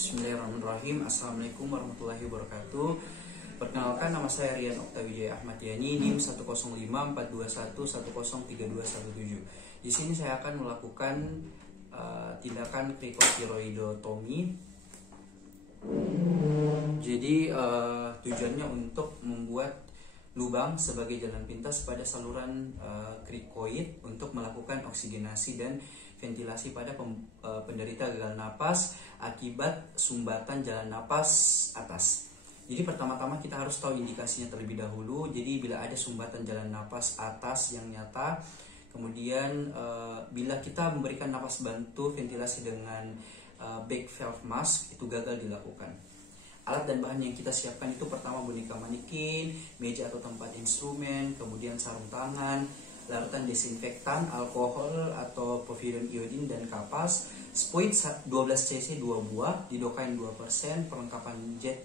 Bismillahirrahmanirrahim. Assalamualaikum warahmatullahi wabarakatuh. Perkenalkan, nama saya Rian Oktawijaya Ahmad Yani, NIM 1054211032117. Di sini saya akan melakukan tindakan krikotiroidotomi. Jadi tujuannya untuk membuat lubang sebagai jalan pintas pada saluran krikoid untuk melakukan oksigenasi dan ventilasi pada penderita gagal napas akibat sumbatan jalan napas atas. Jadi pertama-tama kita harus tahu indikasinya terlebih dahulu. Jadi bila ada sumbatan jalan napas atas yang nyata, kemudian bila kita memberikan napas bantu ventilasi dengan back valve mask itu gagal dilakukan. Alat dan bahan yang kita siapkan itu pertama boneka manikin, meja atau tempat instrumen, kemudian sarung tangan, larutan desinfektan, alkohol atau povidone iodin dan kapas, spuit 12 cc 2 buah, lidocaine 2%, perlengkapan jet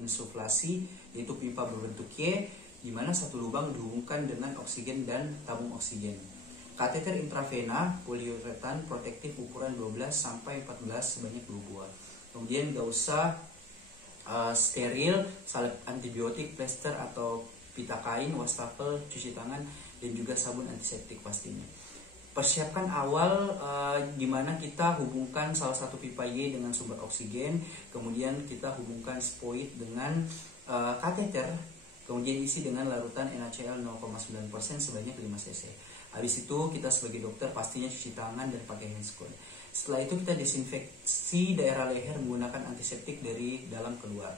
insuflasi yaitu pipa berbentuk Y di mana satu lubang dihubungkan dengan oksigen dan tabung oksigen. Kateter intravena poliuretan protektif ukuran 12 sampai 14 sebanyak 2 buah. Kemudian gak usah steril, salep antibiotik, plester atau pita kain, wastafel, cuci tangan, dan juga sabun antiseptik pastinya. Persiapkan awal di mana kita hubungkan salah satu pipa Y dengan sumber oksigen, kemudian kita hubungkan spuit dengan kateter, kemudian isi dengan larutan NaCl 0,9% sebanyak 5 cc. Habis itu kita sebagai dokter pastinya cuci tangan dan pakai handscoon. Setelah itu kita desinfeksi daerah leher menggunakan antiseptik dari dalam keluar.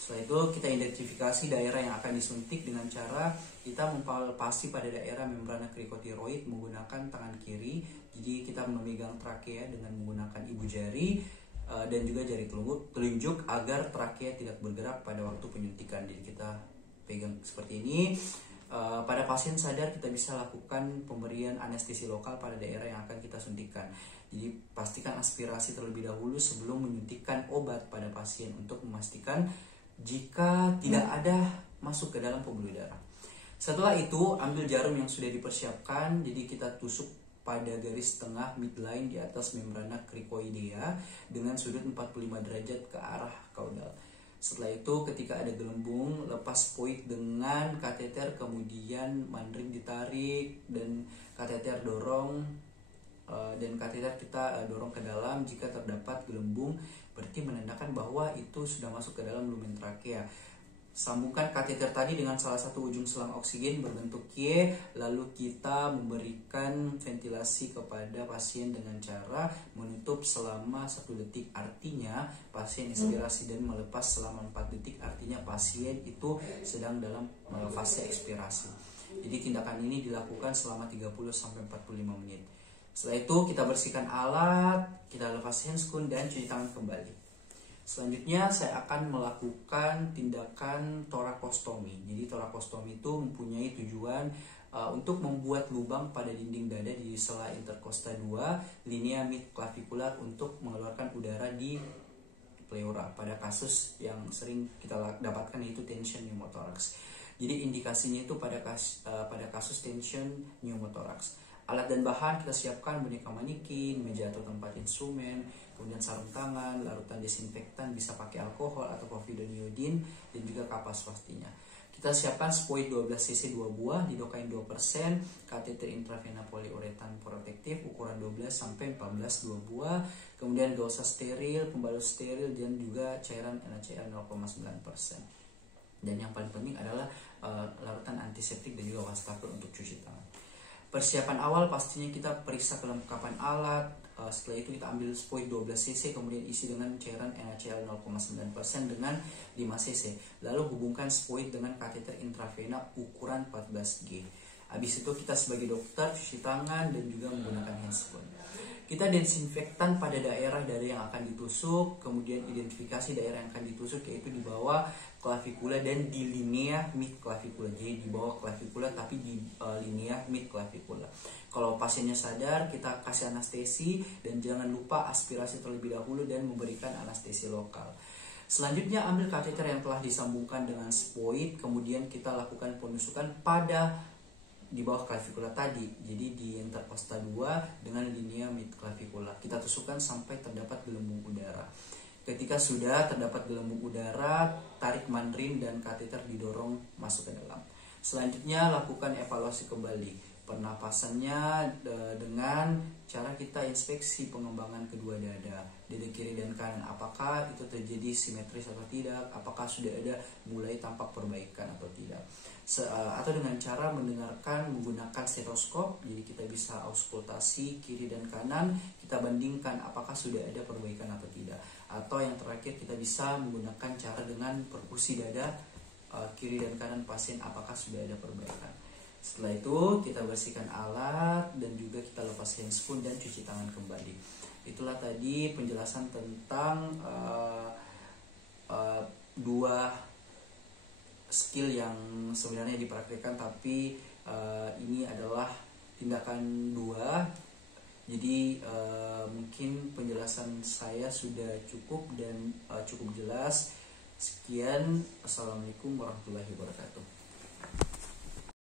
Setelah itu kita identifikasi daerah yang akan disuntik dengan cara kita mempalpasi pada daerah membrana krikotiroid menggunakan tangan kiri. Jadi kita memegang trakea dengan menggunakan ibu jari dan juga jari telunjuk agar trakea tidak bergerak pada waktu penyuntikan. Jadi kita pegang seperti ini. Pada pasien sadar kita bisa lakukan pemberian anestesi lokal pada daerah yang akan kita suntikan. Jadi pastikan aspirasi terlebih dahulu sebelum menyuntikkan obat pada pasien untuk memastikan jika tidak ada masuk ke dalam pembuluh darah. Setelah itu ambil jarum yang sudah dipersiapkan, jadi kita tusuk pada garis tengah midline di atas membrana krikoidea dengan sudut 45 derajat ke arah kaudal. Setelah itu ketika ada gelembung, lepas spuit dengan kateter, kemudian mandring ditarik dan kateter dorong, dan kateter kita dorong ke dalam. Jika terdapat gelembung berarti menandakan bahwa itu sudah masuk ke dalam lumen trakea. Sambungkan kateter tadi dengan salah satu ujung selang oksigen berbentuk Y, lalu kita memberikan ventilasi kepada pasien dengan cara menutup selama 1 detik, artinya pasien inspirasi dan melepas selama 4 detik, artinya pasien itu sedang dalam fase ekspirasi. Jadi tindakan ini dilakukan selama 30-45 menit. Setelah itu kita bersihkan alat, kita lepas handscoon dan cuci tangan kembali. Selanjutnya saya akan melakukan tindakan torakostomi. Jadi torakostomi itu mempunyai tujuan untuk membuat lubang pada dinding dada di sela interkosta 2, linea mid clavicula untuk mengeluarkan udara di pleura pada kasus yang sering kita dapatkan yaitu tension pneumothorax. Jadi indikasinya itu pada kasus tension pneumothorax. Alat dan bahan kita siapkan boneka manikin, meja atau tempat instrumen, kemudian sarung tangan, larutan desinfektan, bisa pakai alkohol atau povidone iodin, dan juga kapas pastinya. Kita siapkan spuit 12 cc 2 buah, lidocaine 2%, kateter intravena poliuretan protektif ukuran 12 sampai 14 2 buah, kemudian gak usah steril, pembalut steril, dan juga cairan NaCl 0,9%. Dan yang paling penting adalah larutan antiseptik dan juga wastafel untuk cuci tangan. Persiapan awal pastinya kita periksa kelengkapan alat. Setelah itu kita ambil spuit 12 cc, kemudian isi dengan cairan NaCl 0,9% dengan 5 cc. Lalu hubungkan spuit dengan kateter intravena ukuran 14G. Habis itu kita sebagai dokter cuci tangan dan juga menggunakan handscoon. Kita desinfektan pada daerah yang akan ditusuk, kemudian identifikasi daerah yang akan ditusuk yaitu di bawah klavikula dan di linea mid klavikula. Jadi di bawah klavikula tapi di linea mid klavikula. Kalau pasiennya sadar, kita kasih anestesi dan jangan lupa aspirasi terlebih dahulu dan memberikan anestesi lokal. Selanjutnya ambil kateter yang telah disambungkan dengan spuit, kemudian kita lakukan penusukan pada di bawah klavikula tadi, jadi di interkosta 2 dengan linea mid klavikula. Kita tusukkan sampai terdapat gelembung udara. Ketika Ketika sudah terdapat gelembung udara, tarik mandrin dan kateter didorong masuk ke dalam. Selanjutnya lakukan evaluasi kembali pernapasannya dengan cara kita inspeksi pengembangan kedua dada kiri dan kanan, apakah itu terjadi simetris atau tidak, apakah sudah ada mulai tampak perbaikan atau tidak. Atau dengan cara mendengarkan menggunakan stetoskop, jadi kita bisa auskultasi kiri dan kanan, kita bandingkan apakah sudah ada perbaikan atau tidak. Atau yang terakhir kita bisa menggunakan cara dengan perkusi dada kiri dan kanan pasien, apakah sudah ada perbaikan. Setelah itu kita bersihkan alat dan juga kita lepas handscoon dan cuci tangan kembali. Itulah tadi penjelasan tentang dua skill yang sebenarnya dipraktikkan, tapi ini adalah tindakan dua. Jadi mungkin penjelasan saya sudah cukup dan cukup jelas. Sekian, assalamualaikum warahmatullahi wabarakatuh.